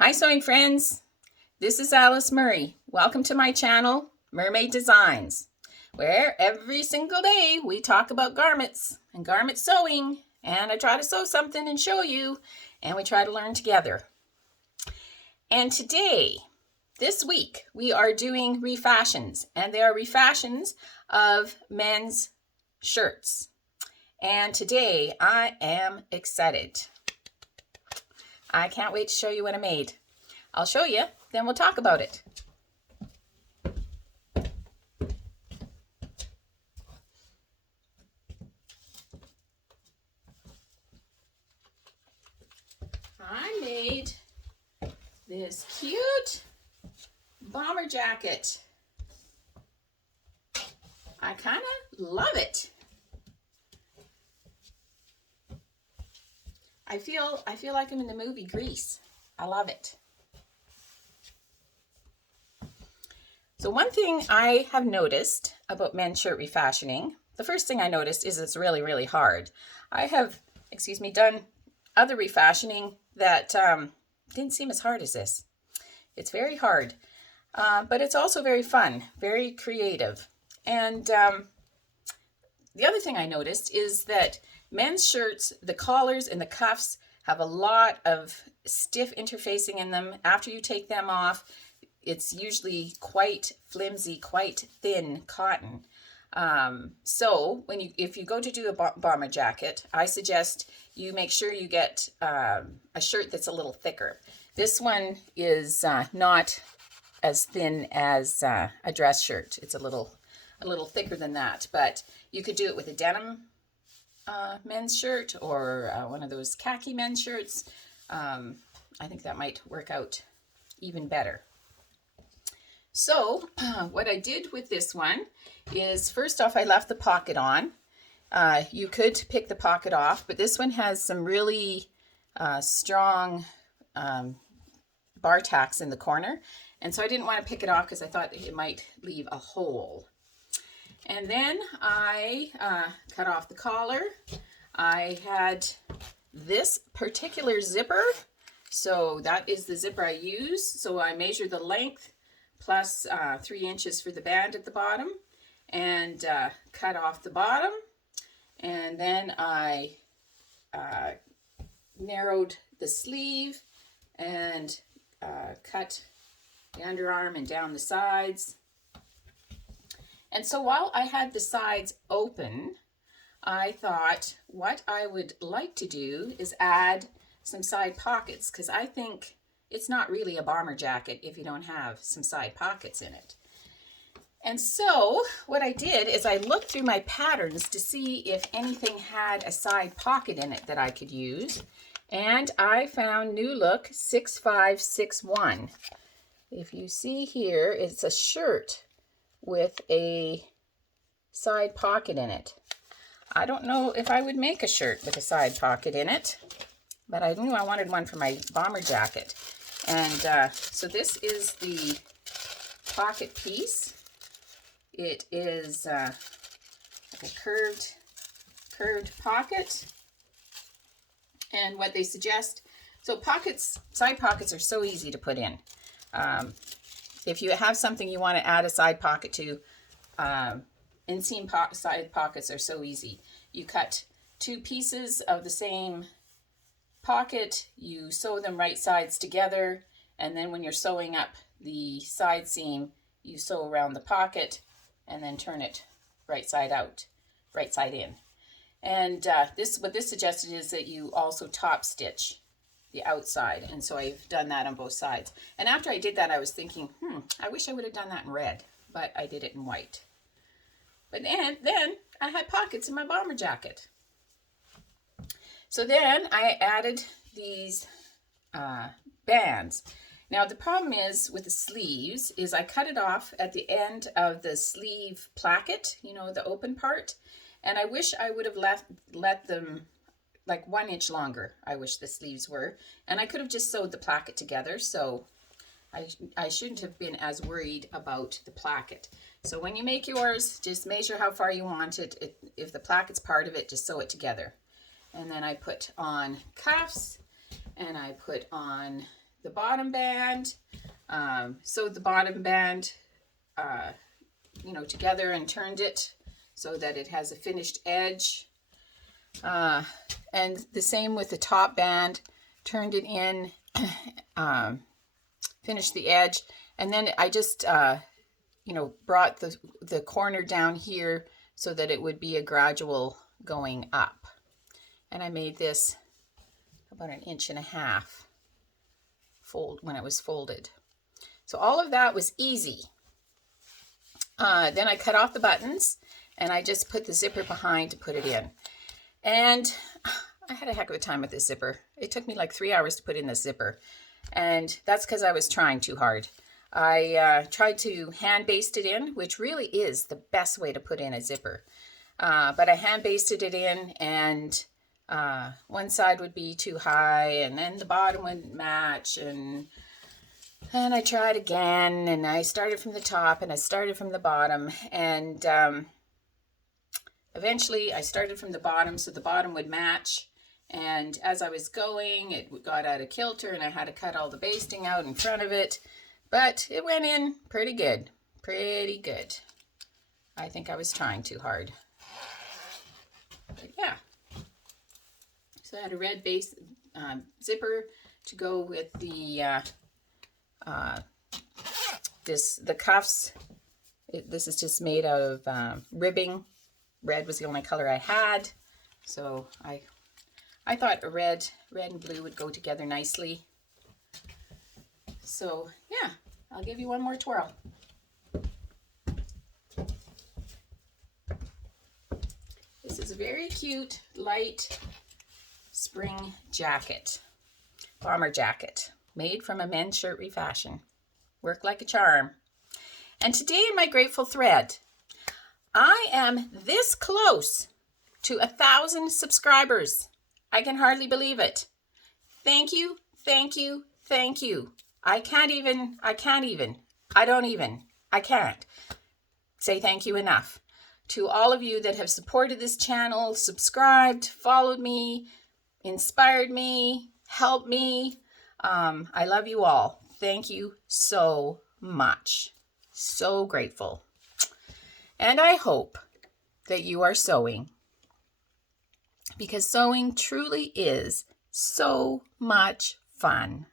Hi sewing friends, this is Alice Murray. Welcome to my channel, Murrmade Designs, where every single day we talk about garments and garment sewing, and I try to sew something and show you, and we try to learn together. And today, this week, we are doing refashions, and they are refashions of men's shirts. And today I am excited. I can't wait to show you what I made. I'll show you, then we'll talk about it. I made this cute bomber jacket. I kind of love it. I feel like I'm in the movie Grease. I love it. So one thing I have noticed about men's shirt refashioning, the first thing I noticed is it's really, really hard. I have, done other refashioning that didn't seem as hard as this. It's very hard, but it's also very fun, very creative. And the other thing I noticed is that men's shirts, the collars and the cuffs have a lot of stiff interfacing in them. After you take them off, it's usually quite flimsy, quite thin cotton. So if you go to do a bomber jacket, I suggest you make sure you get a shirt that's a little thicker. This one is not as thin as a dress shirt. It's a little thicker than that, but you could do it with a denim men's shirt or one of those khaki men's shirts. I think that might work out even better. So what I did with this one is, first off, I left the pocket on. You could pick the pocket off, but this one has some really strong bar tacks in the corner. And so I didn't want to pick it off because I thought it might leave a hole. And then I cut off the collar. I had this particular zipper. So that is the zipper I use. So I measured the length plus 3 inches for the band at the bottom and cut off the bottom. And then I narrowed the sleeve and cut the underarm and down the sides. And so while I had the sides open, I thought what I would like to do is add some side pockets, because I think it's not really a bomber jacket if you don't have some side pockets in it. And so what I did is I looked through my patterns to see if anything had a side pocket in it that I could use. And I found Newlook 6561. If you see here, it's a shirt with a side pocket in it. I don't know if I would make a shirt with a side pocket in it, but I knew I wanted one for my bomber jacket. And so this is the pocket piece. It is like a curved pocket. And what they suggest, so side pockets are so easy to put in. If you have something you want to add a side pocket to, inseam side pockets are so easy. You cut 2 pieces of the same pocket, you sew them right sides together, and then when you're sewing up the side seam, you sew around the pocket and then turn it right side out, right side in. And what this suggested is that you also top stitch the outside, and so I've done that on both sides. And after I did that, I was thinking, I wish I would have done that in red, but I did it in white. But then I had pockets in my bomber jacket. So then I added these bands. Now the problem is with the sleeves is I cut it off at the end of the sleeve placket, you know, the open part, and I wish I would have let them like 1 inch longer. I wish the sleeves were, and I could have just sewed the placket together, so I shouldn't have been as worried about the placket. So when you make yours, just measure how far you want it. If the placket's part of it, just sew it together. And then I put on cuffs, and I put on the bottom band, sewed the bottom band, you know, together and turned it so that it has a finished edge. And the same with the top band, turned it in, finished the edge, and then I just, you know, brought the corner down here so that it would be a gradual going up. And I made this about 1.5 inches fold when it was folded. So all of that was easy. Then I cut off the buttons and I just put the zipper behind to put it in. And I had a heck of a time with this zipper. It took me like 3 hours to put in this zipper. And that's because I was trying too hard. I tried to hand baste it in, which really is the best way to put in a zipper. But I hand basted it in, and one side would be too high and then the bottom wouldn't match, and I tried again, and I started from the top and I started from the bottom, and eventually I started from the bottom so the bottom would match, and as I was going it got out of kilter and I had to cut all the basting out in front of it, but it went in pretty good, pretty good. I think I was trying too hard, but yeah. So I had a red base zipper to go with the the cuffs. This is just made out of ribbing. Red was the only color I had, so I thought a red and blue would go together nicely. So yeah, I'll give you one more twirl. This is a very cute, light spring jacket, bomber jacket, made from a men's shirt refashion. Worked like a charm. And today in my grateful thread, I am this close to 1,000 subscribers. I can hardly believe it. Thank you, thank you, thank you. I can't say thank you enough to all of you that have supported this channel, subscribed, followed me, inspired me, helped me. I love you all. Thank you so much. So grateful. And I hope that you are sewing, because sewing truly is so much fun.